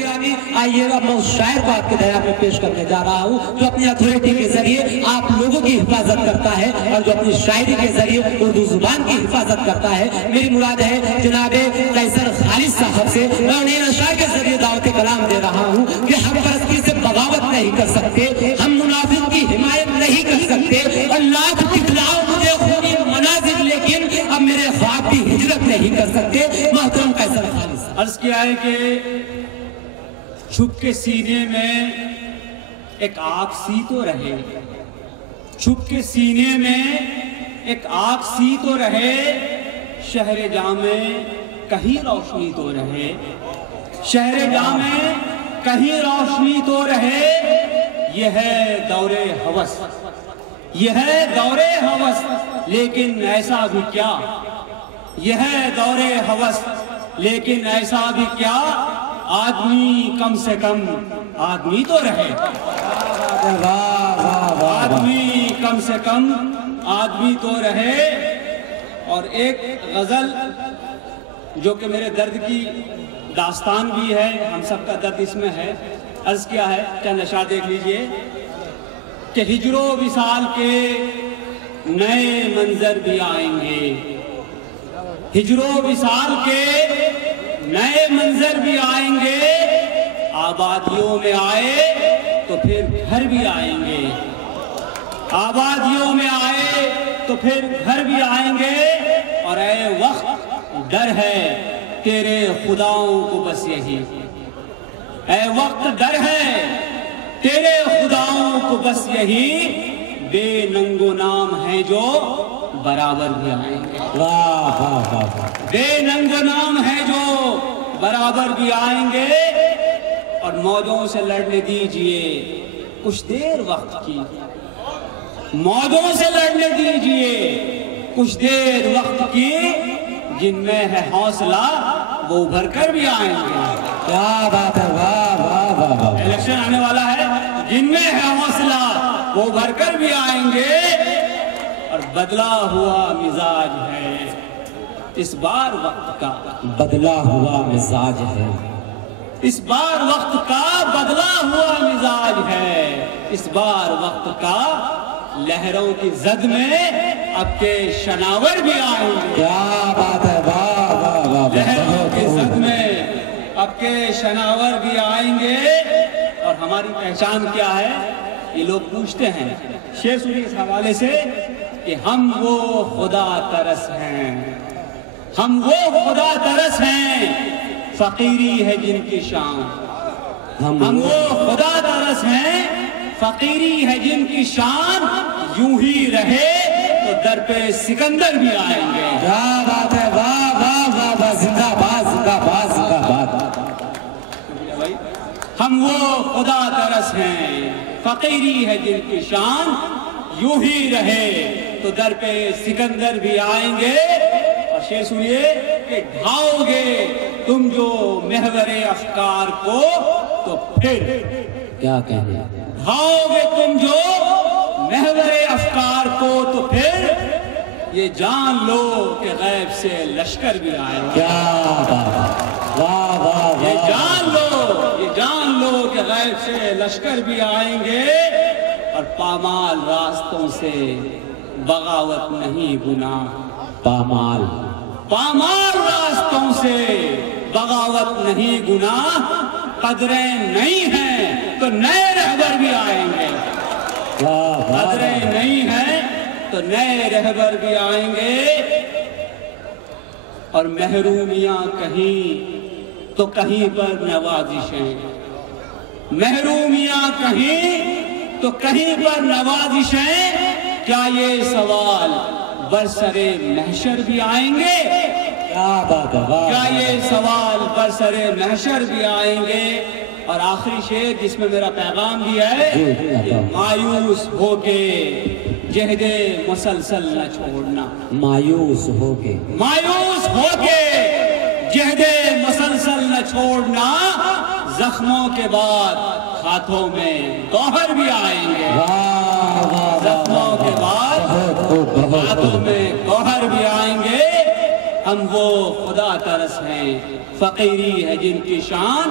گرامی آئیے اب میں اس شاعر کو آپ کے درمیان میں پیش کرنے جا رہا ہوں جو اپنی اتھارٹی کے ذریعے آپ لوگوں کی حفاظت کرتا ہے اور جو اپنی شاعری کے ذریعے اردو زبان کی حفاظت کرتا ہے. میری مراد ہے جناب قیصر خالص صاحب سے. میں انہیں اشعار کے ذریعے دعوت کلام دے رہا ہوں کہ حق پرستی سے بغاوت نہیں کر سکتے, ہم منافق کی حمایت نہیں کر سکتے, اور لاکھ دکھلاؤ مجھے خونی مناظر لیکن اب میرے خواب کی ہجرت نہیں کر سکتے. محترم قیصر خالص عرض کیا ہے کہ چھپ کے سینے میں ایک آگ سی تو رہے, چھپ کے سینے میں ایک آگ سی تو رہے, شہر جاں میں کہیں روشنی تو رہے, شہر جاں میں کہیں روشنی تو رہے. یہ ہے دور ہوس, یہ ہے دور ہوس, لیکن ایسا بھی کیا, یہ ہے دور ہوس لیکن ایسا بھی کیا, آدمی کم سے کم آدمی تو رہے, آدمی کم سے کم آدمی تو رہے. اور ایک غزل جو کہ میرے درد کی داستان بھی ہے, ہم سب کا درد اس میں ہے. عرض کیا ہے, چند اشعار دیکھ لیجئے کہ ہجر و وصال کے نئے منظر بھی آئیں گے, ہجر و وصال کے نئے منظر بھی آئیں گے, آبادیوں میں آئے تو پھر گھر بھی آئیں گے, آبادیوں میں آئے تو پھر گھر بھی آئیں گے. اور اے وقت ڈر ہے تیرے خداؤں کو بس یہی, اے وقت ڈر ہے تیرے خداؤں کو بس یہی, بے ننگ و نام ہیں جو برابر بھی آئیں گے, بے ننگ و نام ہیں جو برابر بھی آئیں گے. اور موجوں سے لڑنے دیجئے کچھ دیر وقت کی, موجوں سے لڑنے دیجئے کچھ دیر وقت کی, جن میں ہے حوصلہ وہ ابھر کر بھی آئیں گے. کیا بات ہے, واہ واہ واہ واہ, الیکشن آنے والا ہے, جن میں ہے حوصلہ وہ ابھر کر بھی آئیں گے. اور بدلا ہوا مزاج ہے اس بار وقت کا, بدلا ہوا مزاج ہے, اس بار وقت کا بدلا ہوا مزاج ہے, اس بار وقت کا لہروں کی زد میں اب کے شناور بھی آئیں گے. کیا بات ہے, واہ واہ واہ, لہروں کی زد میں اب کے شناور بھی آئیں گے. اور ہماری پہچان کیا ہے, یہ لوگ پوچھتے ہیں شعر سنیے اس حوالے سے کہ ہم وہ خدا ترس ہیں, ہم وہ خدا ترس ہیں, فقیری ہے جن کی شان, ہم وہ خدا ترس ہیں, فقیری ہے جن کی شان, یوں ہی رہے تو در پہ سکندر بھی آئیں گے. کیا بات ہے, واہ واہ واہ واہ, زندہ باد زندہ باد زندہ باد. ہم وہ خدا ترس ہیں, فقیری ہے جن کی شان, یوں ہی رہے تو در پہ سکندر بھی آئیں گے. اور شعر سنیے کہ ڈھاؤ گے تم جو محور افکار کو تو پھر, کیا کہنے, ڈھاؤ گے تم جو محور افکار کو تو پھر یہ جان لو کہ غیب سے لشکر بھی آئیں گے. کیا بات, واہ واہ, یہ جان لو, یہ جان لو کہ غیب سے لشکر بھی آئیں گے. اور پامال راستوں سے بغاوت نہیں گناہ, پامال, پامال راستوں سے بغاوت نہیں گناہ, قدریں نہیں ہیں تو نئے رہبر بھی آئیں گے, قدریں نہیں ہیں تو نئے رہبر بھی آئیں گے. اور محرومیاں کہیں تو کہیں پر نوازشیں, محرومیاں کہیں تو کہیں پر نوازشیں, کیا یہ سوال برسر محشر بھی آئیں گے, کیا بات ہے, کیا یہ سوال برسر محشر بھی آئیں گے. اور آخری شعر جس میں میرا پیغام بھی ہے, مایوس ہو کے جہد مسلسل نہ چھوڑنا, مایوس ہو کے, مایوس ہو کے جہد مسلسل نہ چھوڑنا, زخموں کے بعد ہاتھوں میں گوہر بھی آئیں گے, زخموں کے بعد ہاتھوں میں گوہر بھی آئیں گے. ہم وہ خدا ترس ہیں, فقیری ہے جن کی شان,